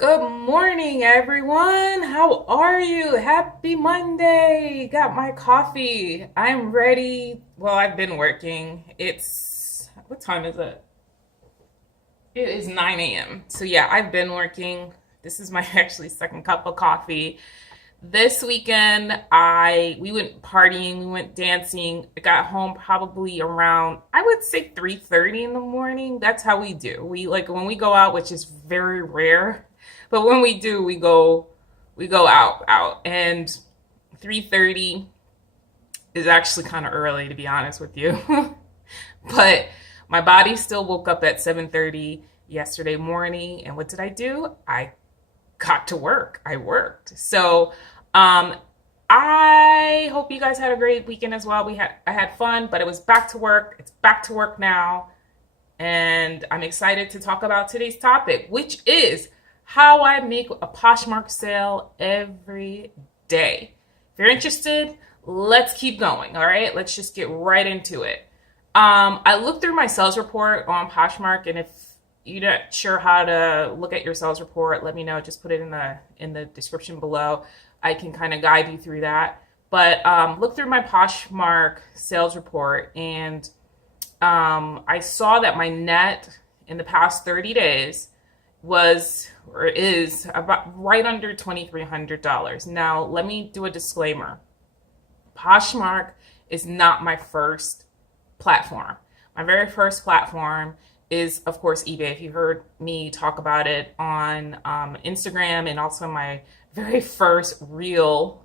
Good morning, everyone. How are you? Happy Monday. Got my coffee. I'm ready. Well, I've been working. What time is it? It is 9 a.m. So, yeah, I've been working. This is my actually second cup of coffee. This weekend, we went partying, we went dancing. I got home probably around, I would say 3:30 in the morning. That's how we do. We like when we go out, which is very rare, but when we do, we go out. And 3:30 is actually kind of early to be honest with you. But my body still woke up at 7:30 yesterday morning, and what did I do? I got to work. I worked. So, um, I hope you guys had a great weekend as well. I had fun, but it was back to work. It's back to work now, and I'm excited to talk about today's topic, which is how I make a Poshmark sale every day. If you're interested, let's keep going. All right, let's just get right into it. I looked through my sales report on Poshmark, and if you're not sure how to look at your sales report, let me know. Just put it in the description below. I can kind of guide you through that. But look through my Poshmark sales report, and I saw that my net in the past 30 days was or is about right under $2,300. Now, let me do a disclaimer. Poshmark is not my first platform. My very first platform is, of course, eBay. If you heard me talk about it on Instagram and also very first real,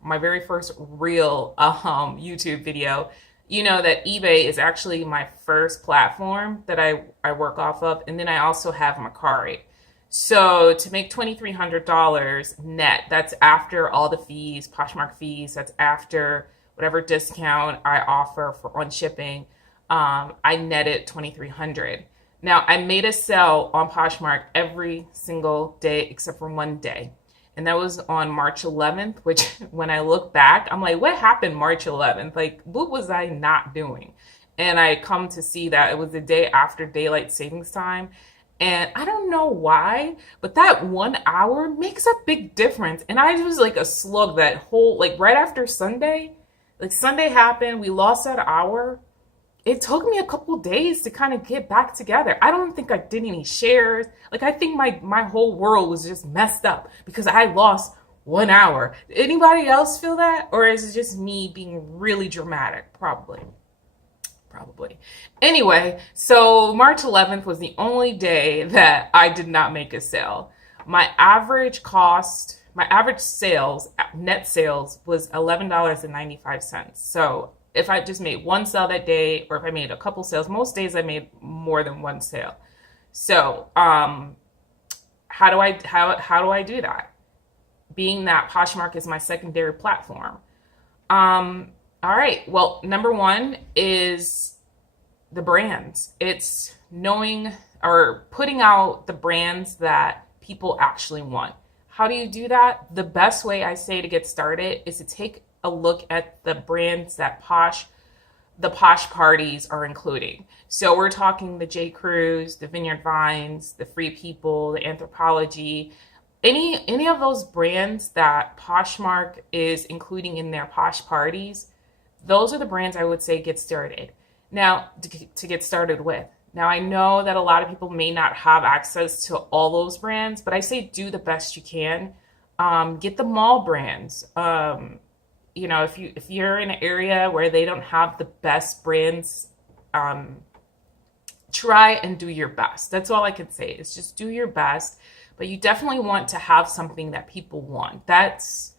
my very first real YouTube video, you know that eBay is actually my first platform that I work off of. And then I also have Mercari. So to make $2,300 net, that's after all the fees, Poshmark fees, that's after whatever discount I offer on shipping. I netted 2,300. Now I made a sale on Poshmark every single day except for one day, and that was on March 11th. Which, when I look back, I'm like, what happened March 11th? Like, what was I not doing? And I come to see that it was the day after daylight savings time. And I don't know why, but that 1 hour makes a big difference. And I was like a slug that whole, like right after Sunday, like Sunday happened, we lost that hour. It took me a couple days to kind of get back together. I don't think I did any shares. Like, I think my whole world was just messed up because I lost 1 hour. Anybody else feel that? Or is it just me being really dramatic? Probably. Anyway, so March 11th was the only day that I did not make a sale. My average sales, net sales, was $11.95. So if I just made one sale that day, or if I made a couple sales, most days I made more than one sale. So how do I do that? Being that Poshmark is my secondary platform. All right. Well, number one is the brands. It's knowing or putting out the brands that people actually want. How do you do that? The best way I say to get started is to take a look at the brands that the Posh parties are including. So we're talking the J. Crews, the Vineyard Vines, the Free People, the Anthropology, any of those brands that Poshmark is including in their Posh parties. Those are the brands I would say get started. Now, to get started with. Now, I know that a lot of people may not have access to all those brands, but I say do the best you can. Get the mall brands. If you're in an area where they don't have the best brands, try and do your best. That's all I can say is just do your best. But you definitely want to have something that people want. That's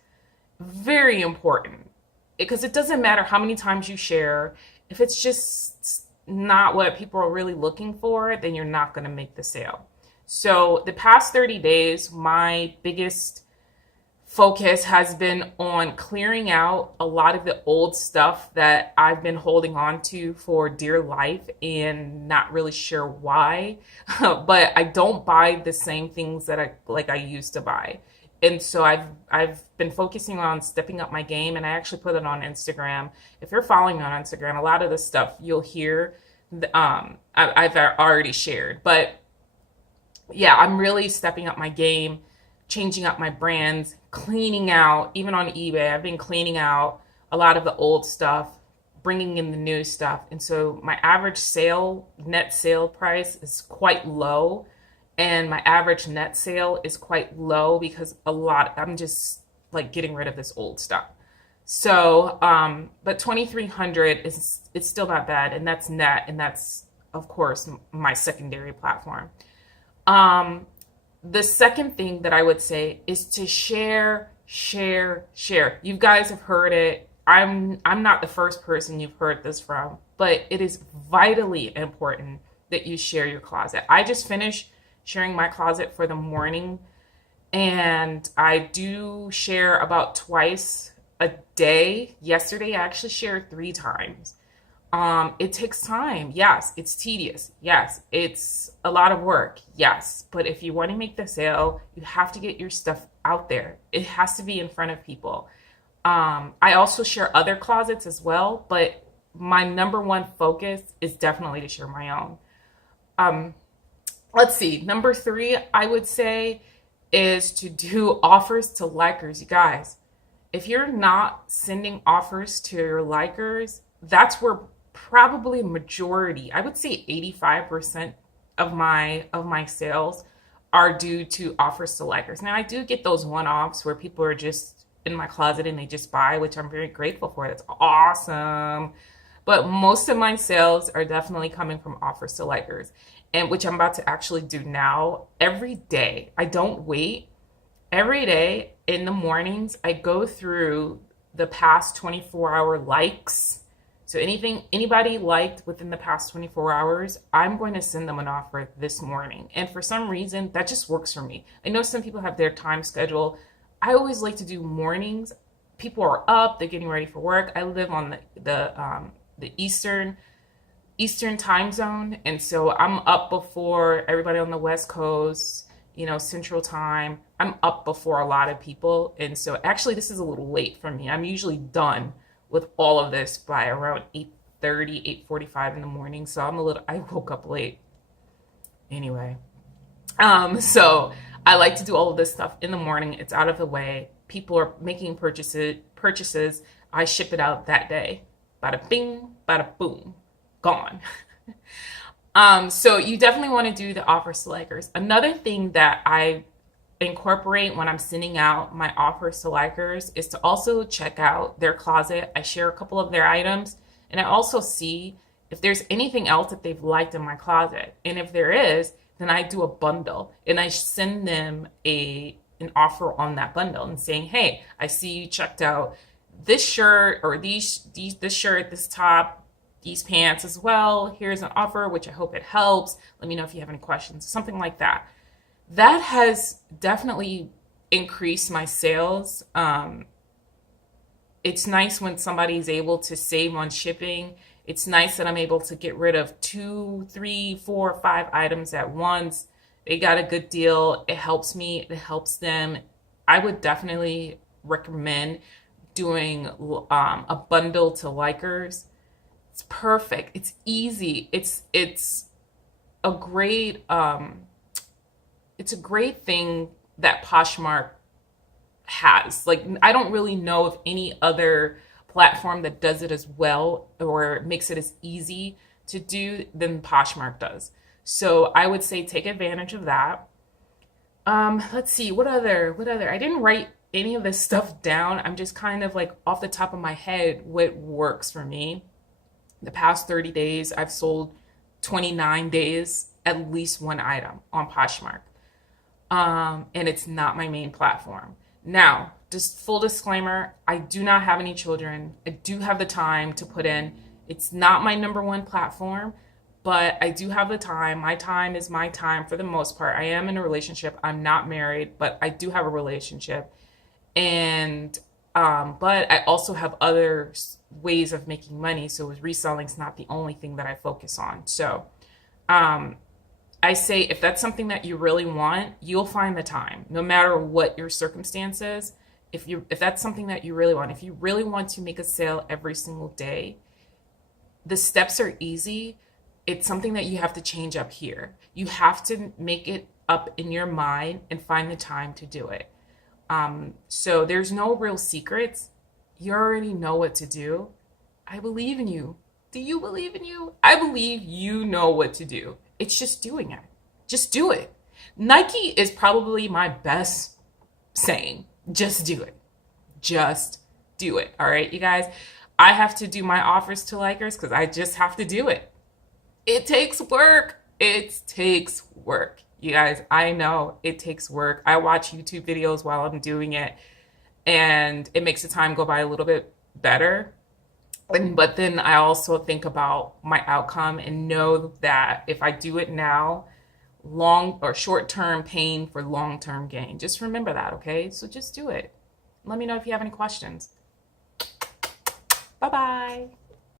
very important, because it doesn't matter how many times you share. If it's just not what people are really looking for, then you're not going to make the sale. So the past 30 days, my biggest focus has been on clearing out a lot of the old stuff that I've been holding on to for dear life and not really sure why. But I don't buy the same things that I used to buy. And so I've been focusing on stepping up my game, and I actually put it on Instagram. If you're following me on Instagram, a lot of the stuff you'll hear I've already shared. But yeah, I'm really stepping up my game, changing up my brands, cleaning out, even on eBay, I've been cleaning out a lot of the old stuff, bringing in the new stuff. And so my average net sale price is quite low. And my average net sale is quite low because I'm just like getting rid of this old stuff. So, but 2,300 is it's still not bad, and that's net, and that's of course my secondary platform. Um, the second thing that I would say is to share, share, share. You guys have heard it. I'm not the first person you've heard this from, but it is vitally important that you share your closet. I just finished sharing my closet for the morning, and I do share about twice a day. Yesterday I actually shared 3 times. It takes time. Yes, it's tedious. Yes, it's a lot of work. Yes, but if you want to make the sale, you have to get your stuff out there. It has to be in front of people. I also share other closets as well, but my number one focus is definitely to share my own. Um, let's see. Number 3, I would say, is to do offers to likers. You guys, if you're not sending offers to your likers, that's where probably majority, I would say 85% of my sales are due to offers to likers. Now I do get those one-offs where people are just in my closet and they just buy, which I'm very grateful for. That's awesome. But most of my sales are definitely coming from offers to likers, and which I'm about to actually do now every day. I don't wait. Every day in the mornings, I go through the past 24-hour likes. So anybody liked within the past 24 hours, I'm going to send them an offer this morning. And for some reason, that just works for me. I know some people have their time schedule. I always like to do mornings. People are up, they're getting ready for work. I live on the Eastern time zone, and so I'm up before everybody on the West Coast, Central time. I'm up before a lot of people, and so actually this is a little late for me. I'm usually done with all of this by around 8:30, 8:45 in the morning, so I woke up late anyway. So I like to do all of this stuff in the morning. It's out of the way. People are making purchases. I ship it out that day. Bada bing, bada boom, gone. So you definitely want to do the offers to likers. Another thing that I incorporate when I'm sending out my offers to likers is to also check out their closet. I share a couple of their items, and I also see if there's anything else that they've liked in my closet. And if there is, then I do a bundle and I send them an offer on that bundle and saying, hey, I see you checked out this shirt or this shirt, this top, these pants as well. Here's an offer, which I hope it helps. Let me know if you have any questions, something like that. That has definitely increased my sales. It's nice when somebody's able to save on shipping. It's nice that I'm able to get rid of 2, 3, 4, 5 items at once. They got a good deal. It helps me. It helps them. I would definitely recommend doing a bundle to likers. It's perfect. It's easy. It's a great thing that Poshmark has. Like, I don't really know of any other platform that does it as well or makes it as easy to do than Poshmark does. So I would say take advantage of that. Let's see, what other? I didn't write any of this stuff down. I'm just kind of like off the top of my head what works for me. The past 30 days, I've sold 29 days at least one item on Poshmark. And it's not my main platform. Now, just full disclaimer, I do not have any children. I do have the time to put in. It's not my number one platform, but I do have the time. My time is my time for the most part. I am in a relationship. I'm not married, but I do have a relationship. And but I also have other ways of making money. So reselling is not the only thing that I focus on. So I say if that's something that you really want, you'll find the time, no matter what your circumstances. If that's something that you really want, if you really want to make a sale every single day, the steps are easy. It's something that you have to change up here. You have to make it up in your mind and find the time to do it. So there's no real secrets. You already know what to do. I believe in you. Do you believe in you? I believe you know what to do. It's just doing it. Just do it. Nike is probably my best saying. Just do it. Just do it. All right, you guys. I have to do my offers to likers because I just have to do it. It takes work. It takes work. You guys, I know it takes work. I watch YouTube videos while I'm doing it, and it makes the time go by a little bit better. But then I also think about my outcome and know that if I do it now, long or short term pain for long term gain. Just remember that, okay? So just do it. Let me know if you have any questions. Bye bye.